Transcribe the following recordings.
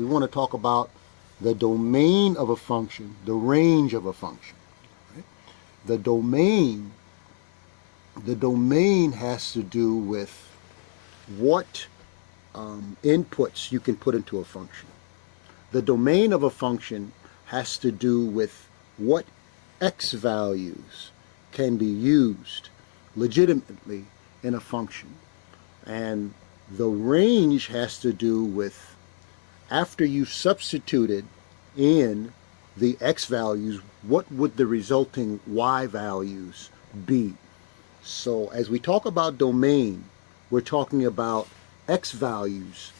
We want to talk about the domain of a function, the range of a function. Right? The domain has to do with what inputs you can put into a function. The domain of a function has to do with what x values can be used legitimately in a function. And the range has to do with, after you substituted in the x values, what would the resulting y values be? So as we talk about domain, we're talking about x values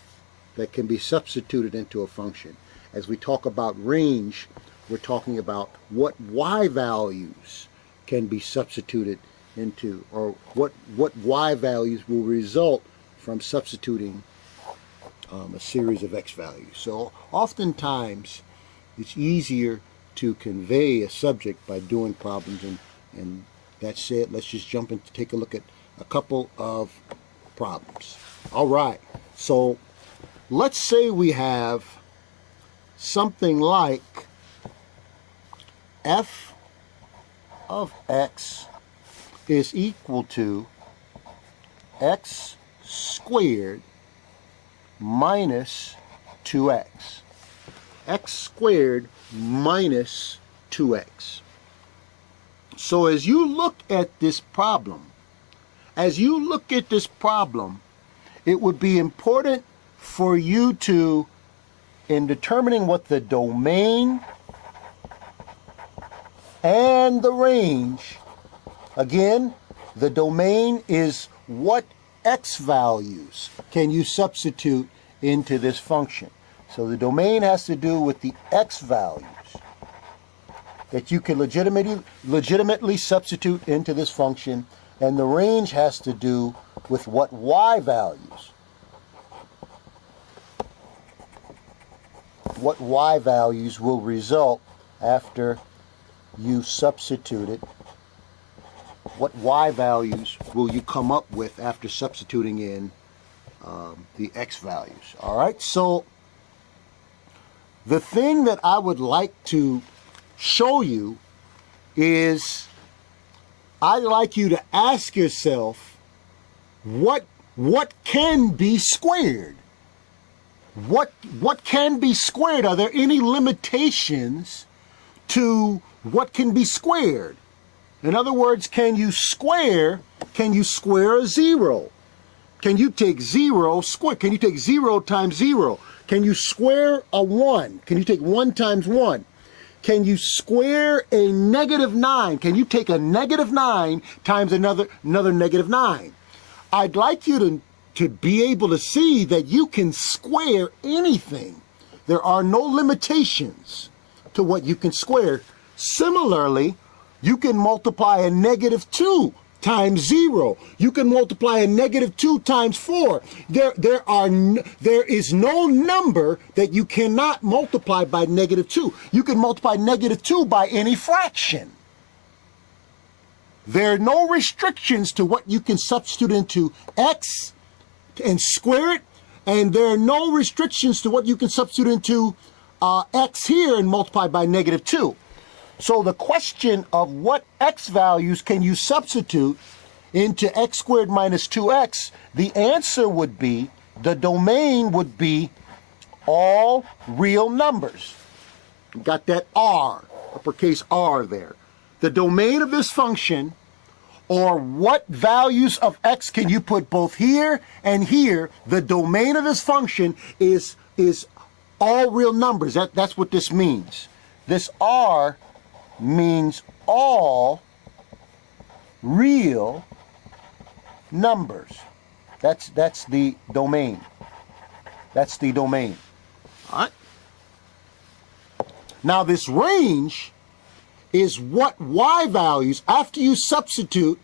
that can be substituted into a function. As we talk about range, we're talking about what y values can be substituted into, or what y values will result from substituting a series of x values. So oftentimes it's easier to convey a subject by doing problems, and that's it. Let's just jump in to take a look at a couple of problems. All right, so let's say we have something like f of x is equal to x squared minus 2x. X squared minus 2x. So as you look at this problem, it would be important for you to, in determining what the domain and the range, again, the domain is what x values can you substitute into this function. So the domain has to do with the x values that you can legitimately substitute into this function, and the range has to do with what y values will result after you substituted. What y values will you come up with after substituting in the x values? All right, so the thing that I would like to show you is, I'd like you to ask yourself, what can be squared? What can be squared? Are there any limitations to what can be squared? In other words, can you square a zero? Can you take 0 square? Can you take 0 times 0? Can you square a 1? Can you take 1 times 1? Can you square a -9? Can you take a -9 times another -9? I'd like you to be able to see that you can square anything. There are no limitations to what you can square. Similarly, you can multiply a -2 times 0. You can multiply a -2 times 4. There is no number that you cannot multiply by -2. You can multiply -2 by any fraction. There are no restrictions to what you can substitute into x and square it, and there are no restrictions to what you can substitute into x here and multiply by -2. So the question of what x values can you substitute into x squared minus 2x, the answer would be, the domain would be all real numbers. Got that R, uppercase R there. The domain of this function, or what values of x can you put both here and here, the domain of this function is all real numbers. That's what this means. This R means all real numbers. That's the domain. That's the domain. All right. Now this range is what y values, after you substituted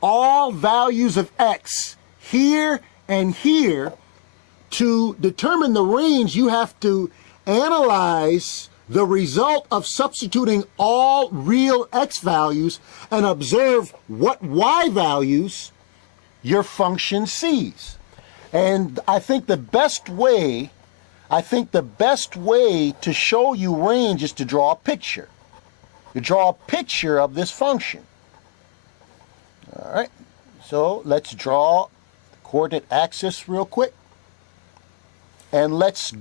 all values of x here and here, to determine the range you have to analyze the result of substituting all real x values and observe what y values your function sees. And I think the best way to show you range is to draw a picture. You draw a picture of this function. All right, so let's draw the coordinate axis real quick. And let's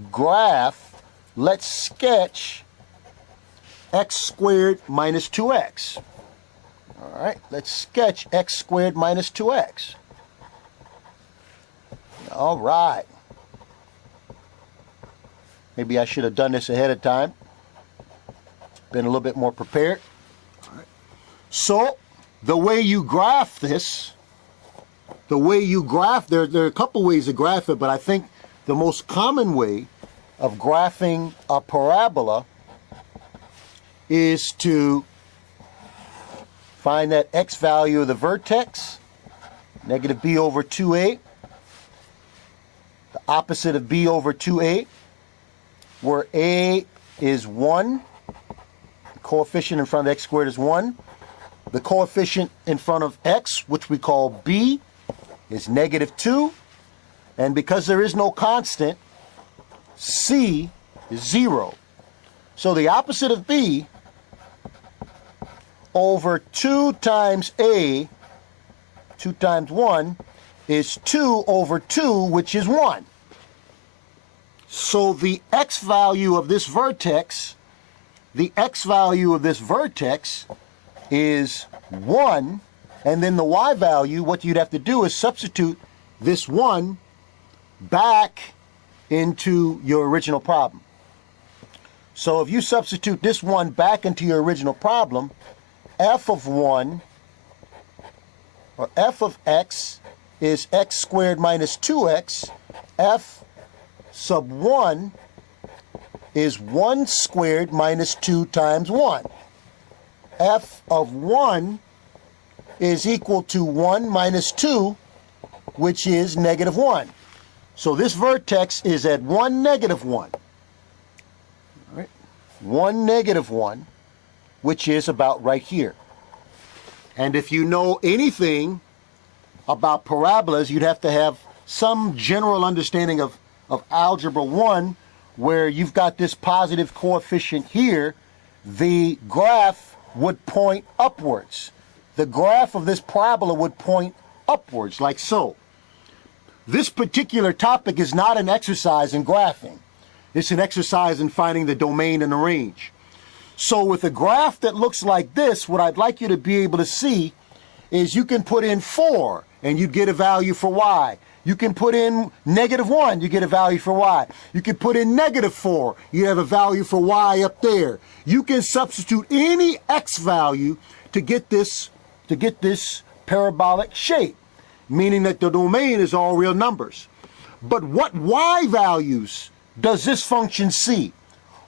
sketch x squared minus 2x. All right, let's sketch x squared minus 2x. All right. Maybe I should have done this ahead of time. Been a little bit more prepared. All right. So, the way you graph this, there are a couple ways to graph it, but I think the most common way of graphing a parabola is to find that x value of the vertex, negative b over 2a, the opposite of b over 2a, where a is 1, the coefficient in front of x squared is 1, the coefficient in front of x, which we call b, is negative 2, and because there is no constant, c is 0. So the opposite of b over 2 times a, 2 times 1, is 2 over 2, which is 1. So the x value of this vertex, is 1, and then the y value, what you'd have to do is substitute this 1 back into your original problem. So if you substitute this 1 back into your original problem, f of 1, or f of x, is x squared minus 2x. F sub 1 is 1 squared minus 2 times 1. F of 1 is equal to 1 minus 2, which is negative 1. So this vertex is at 1, negative 1. All right. 1, negative 1, which is about right here. And if you know anything about parabolas, you'd have to have some general understanding of algebra 1, where you've got this positive coefficient here. The graph would point upwards. The graph of this parabola would point upwards, like so. This particular topic is not an exercise in graphing. It's an exercise in finding the domain and the range. So with a graph that looks like this, what I'd like you to be able to see is you can put in 4 and you'd get a value for y. You can put in negative 1, you get a value for y. You can put in negative 4, you have a value for y up there. You can substitute any x value to get this parabolic shape, meaning that the domain is all real numbers. But what y values does this function see?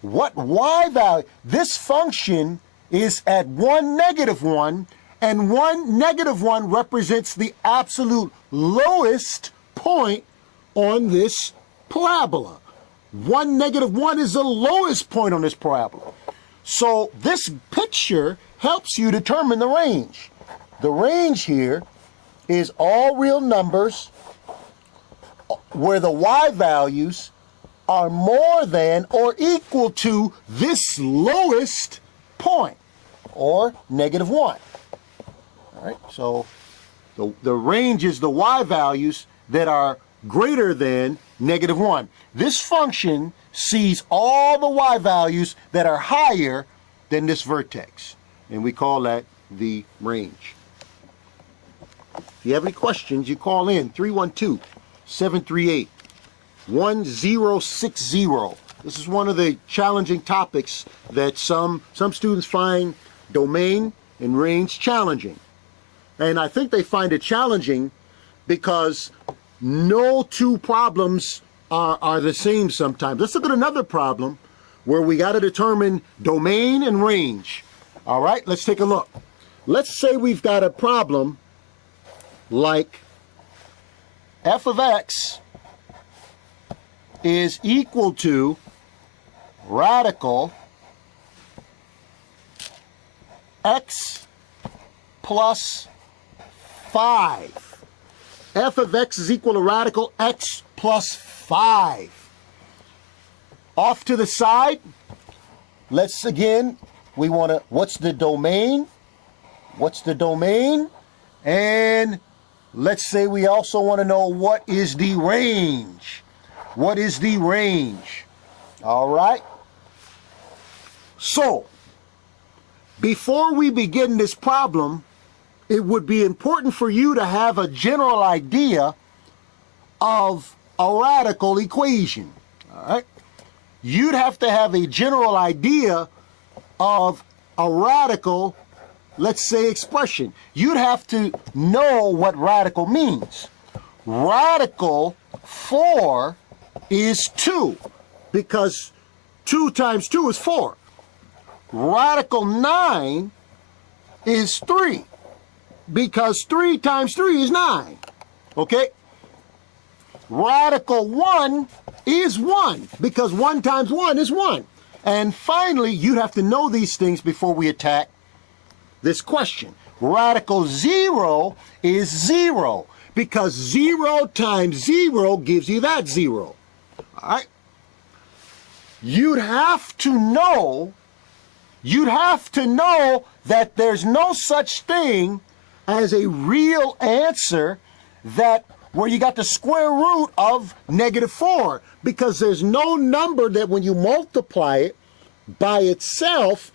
What y value? This function is at 1, negative 1, and 1, negative 1 represents the absolute lowest point on this parabola. 1, negative 1 is the lowest point on this parabola. So this picture helps you determine the range. The range here is all real numbers where the y values are more than or equal to this lowest point, or negative 1. All right, so the range is the y values that are greater than negative 1. This function sees all the y values that are higher than this vertex, and we call that the range. If you have any questions, you call in 312-738-1060. This is one of the challenging topics that some students find domain and range challenging. And I think they find it challenging because no two problems are the same sometimes. Let's look at another problem where we got to determine domain and range. All right, let's take a look. Let's say we've got a problem like f of x is equal to radical x plus 5. F of x is equal to radical x plus 5. Off to the side, let's again, we want to, what's the domain? What's the domain? And let's say we also want to know what is the range. What is the range? All right. So, before we begin this problem, it would be important for you to have a general idea of a radical equation. All right. You'd have to have a general idea of a radical, let's say, expression. You'd have to know what radical means. Radical 4 is 2, because 2 times 2 is 4. Radical 9 is 3, because 3 times 3 is 9. Okay? Radical 1 is 1, because 1 times 1 is 1. And finally, you have to know these things before we attack this question. Radical 0 is 0, because 0 times 0 gives you that 0. All right? You'd have to know that there's no such thing as a real answer that where you got the square root of -4, because there's no number that when you multiply it by itself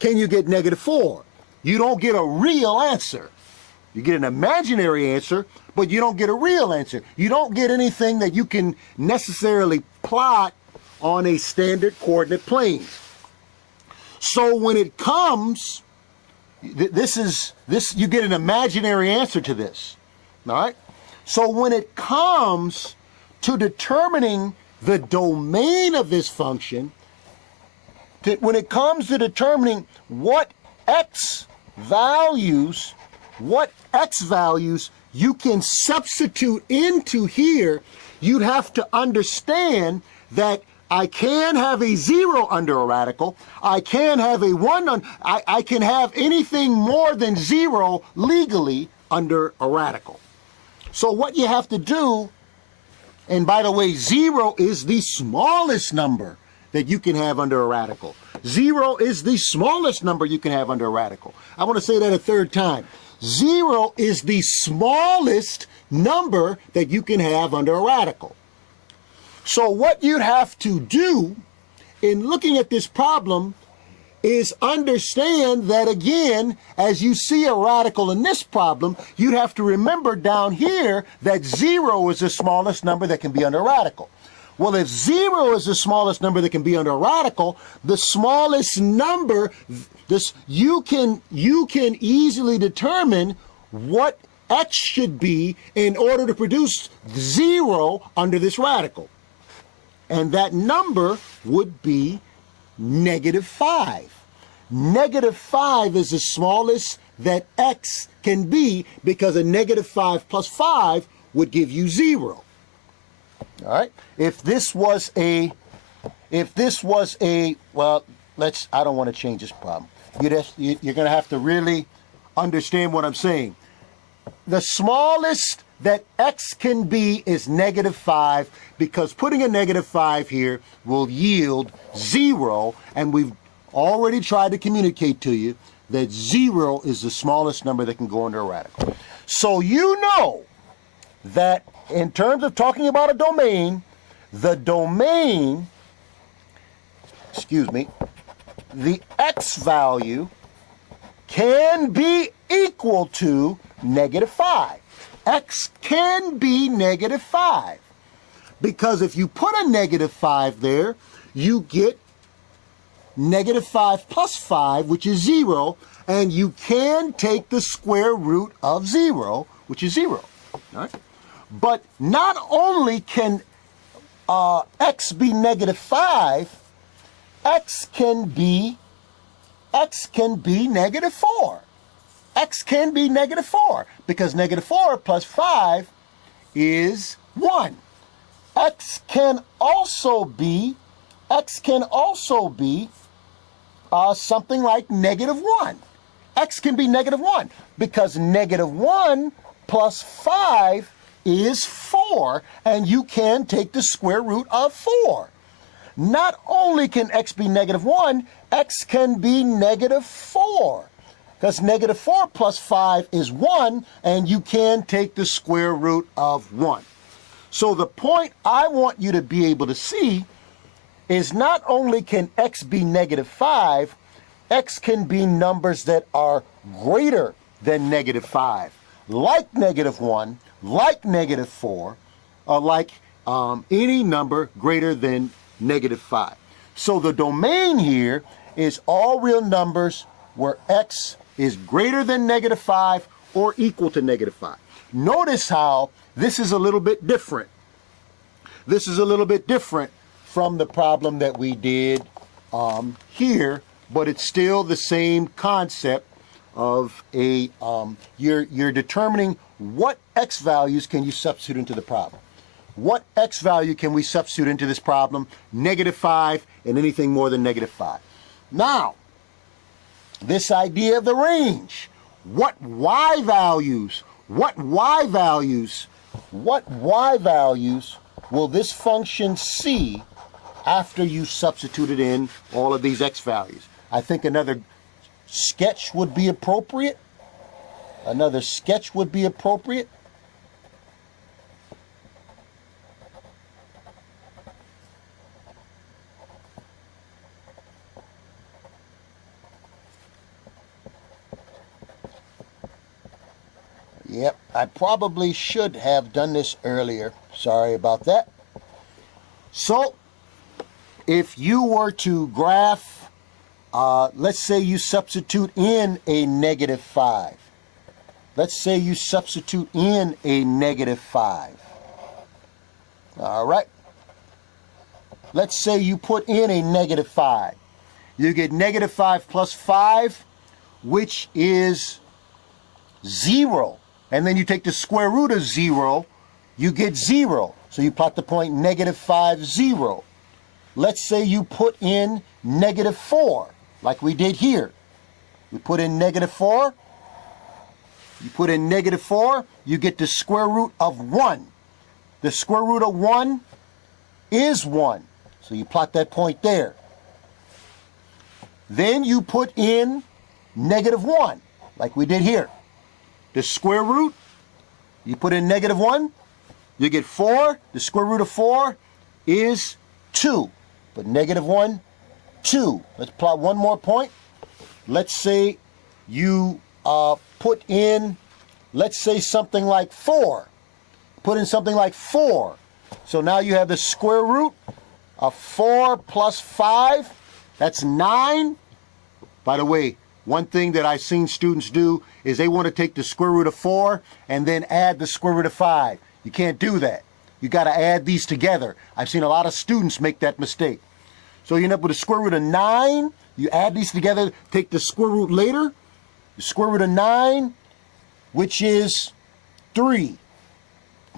can you get -4. You don't get a real answer. You get an imaginary answer, but you don't get a real answer. You don't get anything that you can necessarily plot on a standard coordinate plane. So when it comes, you get an imaginary answer to this. All right? So when it comes to determining the domain of this function, when it comes to determining what x values you can substitute into here, you'd have to understand that I can have a 0 under a radical. I can have a 1 I can have anything more than 0 legally under a radical. So what you have to do, and by the way, 0 is the smallest number that you can have under a radical. 0 is the smallest number you can have under a radical. I want to say that a third time. 0 is the smallest number that you can have under a radical. So what you'd have to do in looking at this problem is understand that, again, as you see a radical in this problem, you'd have to remember down here that 0 is the smallest number that can be under a radical. Well, if 0 is the smallest number that can be under a radical, the smallest number, you can easily determine what x should be in order to produce 0 under this radical. And that number would be -5. -5 is the smallest that x can be, because a -5 plus 5 would give you 0. All right. If this was a, well, I don't want to change this problem. You're going to have to really understand what I'm saying. The smallest that x can be is -5, because putting a -5 here will yield 0, and we've already tried to communicate to you that 0 is the smallest number that can go under a radical. So you know that in terms of talking about a domain, the domain, the x value can be equal to -5. X can be -5, because if you put a -5 there, you get -5 plus 5, which is 0, and you can take the square root of 0, which is 0. All right? But not only can x be -5, x can be -4. X can be -4, because -4 plus 5 is 1. X can also be something like -1. X can be -1, because -1 plus 5 is 4, and you can take the square root of 4. Not only can x be negative 1, x can be negative 4. Because negative 4 plus 5 is 1, and you can take the square root of 1. So the point I want you to be able to see is not only can x be negative 5, x can be numbers that are greater than negative 5, like negative 1, like negative 4, or like any number greater than negative 5. So the domain here is all real numbers where x is greater than negative 5 or equal to negative 5. Notice how this is a little bit different. This is a little bit different from the problem that we did here, but it's still the same concept of a, you're determining what x values can you substitute into the problem. What x value can we substitute into this problem? Negative 5 and anything more than negative 5. Now, this idea of the range, what y values will this function see after you substituted in all of these x values? I think another sketch would be appropriate. Another sketch would be appropriate. Yep, I probably should have done this earlier. Sorry about that. So, if you were to graph, let's say you substitute in a negative 5. Let's say you substitute in a negative 5. All right. Let's say you put in a negative 5. You get negative 5 plus 5, which is 0. And then you take the square root of 0, you get 0. So you plot the point negative 5, 0. Let's say you put in negative 4, like we did here. We put in negative 4. You put in negative 4, you get the square root of 1. The square root of 1 is 1. So you plot that point there. Then you put in negative 1, like we did here. The square root, you put in negative 1, you get 4. The square root of 4 is 2. But negative 1, 2. Let's plot one more point. Let's say you put in, let's say something like 4. Put in something like 4. So now you have the square root of 4 plus 5. That's 9. By the way, one thing that I've seen students do is they want to take the square root of 4 and then add the square root of 5. You can't do that. You got to add these together. I've seen a lot of students make that mistake. So you end up with a square root of 9. You add these together, take the square root later. The square root of 9, which is 3.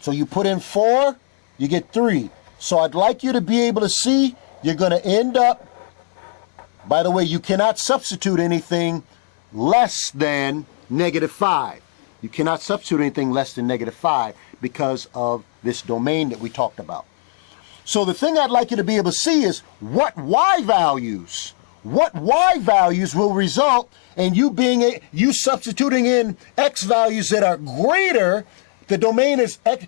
So you put in 4, you get 3. So I'd like you to be able to see you're going to end up, by the way, you cannot substitute anything less than negative 5. You cannot substitute anything less than negative 5 because of this domain that we talked about. So the thing I'd like you to be able to see is what y values will result in you substituting in x values that are greater. The domain is x,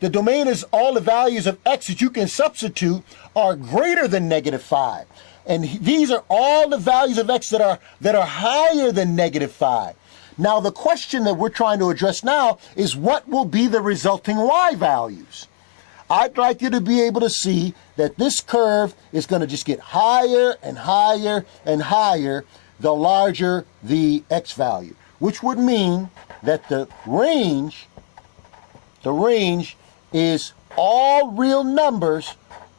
the domain is all the values of x that you can substitute are greater than negative 5. And these are all the values of x that are higher than negative 5. Now the question that we're trying to address now is what will be the resulting y values? I'd like you to be able to see that this curve is going to just get higher and higher and higher the larger the x value, which would mean that the range is all real numbers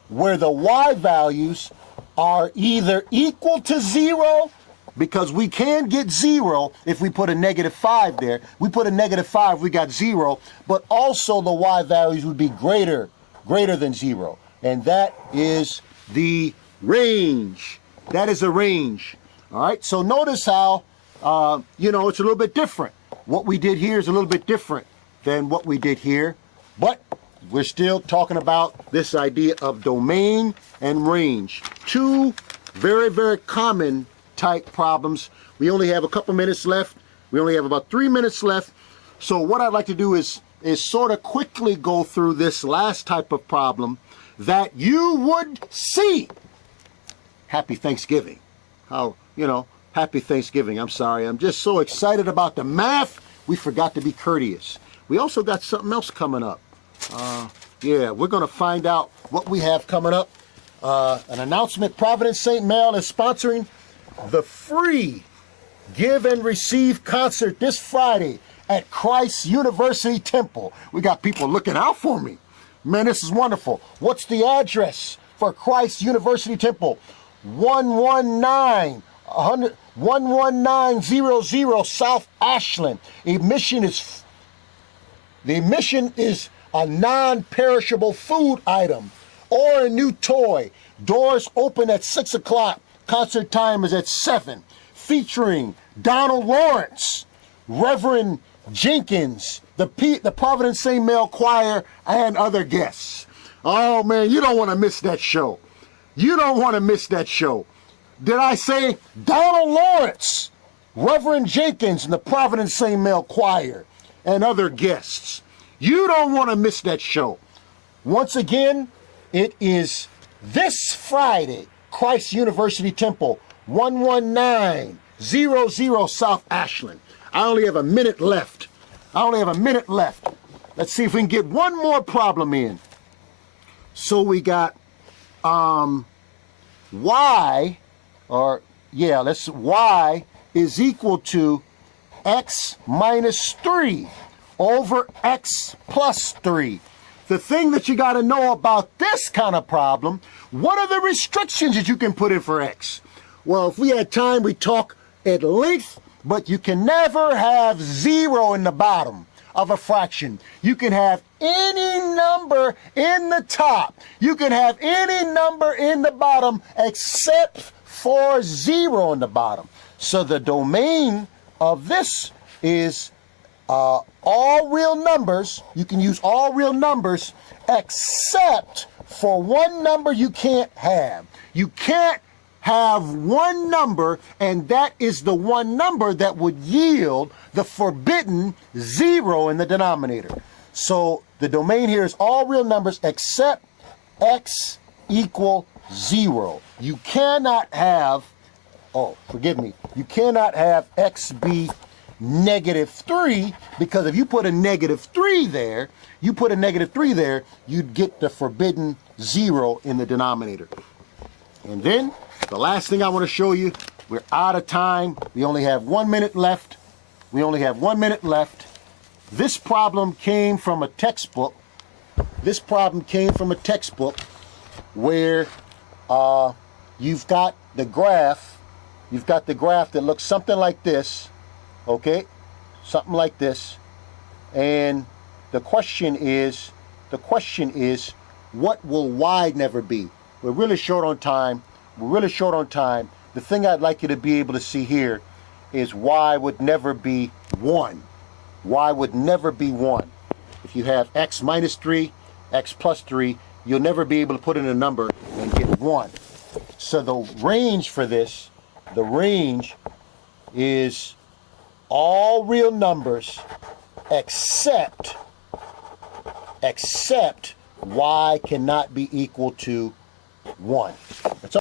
where the y values are either equal to 0, because we can get 0 if we put a negative 5 there. We put a negative 5, we got 0, but also the y values would be greater than 0. And that is the range. That is a range. All right, so notice how, it's a little bit different. What we did here is a little bit different than what we did here. But we're still talking about this idea of domain and range. Two very, very common type problems. We only have a couple minutes left. We only have about 3 minutes left. So what I'd like to do is sort of quickly go through this last type of problem that you would see. Happy Thanksgiving. Happy Thanksgiving. I'm sorry. I'm just so excited about the math. We forgot to be courteous. We also got something else coming up. Yeah, we're going to find out what we have coming up. An announcement. Providence St. Mel is sponsoring the free Give and Receive concert this Friday at Christ University Temple. We got people looking out for me. Man, this is wonderful. What's the address for Christ University Temple? 11900 South Ashland. The admission is a non-perishable food item or a new toy. Doors open at 6 o'clock. Concert time is at 7. Featuring Donald Lawrence, Reverend Jenkins, the Providence St. Mel Choir, and other guests. Oh man, you don't want to miss that show. You don't want to miss that show. Did I say Donald Lawrence, Reverend Jenkins, and the Providence St. Mel Choir, and other guests? You don't want to miss that show. Once again, it is this Friday, Christ University Temple, 11900 South Ashland. I only have a minute left. Let's see if we can get one more problem in. So we got y is equal to x minus 3 over x plus 3. The thing that you got to know about this kind of problem, what are the restrictions that you can put in for x? Well, if we had time, we'd talk at length, but you can never have 0 in the bottom of a fraction. You can have any number in the top. You can have any number in the bottom except for 0 in the bottom. So the domain of this is all real numbers. You can use all real numbers except for one number you can't have. You can't have one number, and that is the one number that would yield the forbidden 0 in the denominator. So the domain here is all real numbers except x equal 0. You cannot have, you cannot have x be -3, because if you put a -3 there, you'd get the forbidden 0 in the denominator. And then the last thing I want to show you, we're out of time. We only have 1 minute left. This problem came from a textbook. Where you've got the graph that looks something like this, okay? Something like this. And the question is, what will y never be? We're really short on time. The thing I'd like you to be able to see here is y would never be 1. Y would never be 1. If you have x minus 3, x plus 3, you'll never be able to put in a number and get 1. So the range for this, the range is all real numbers except y cannot be equal to 1. That's all.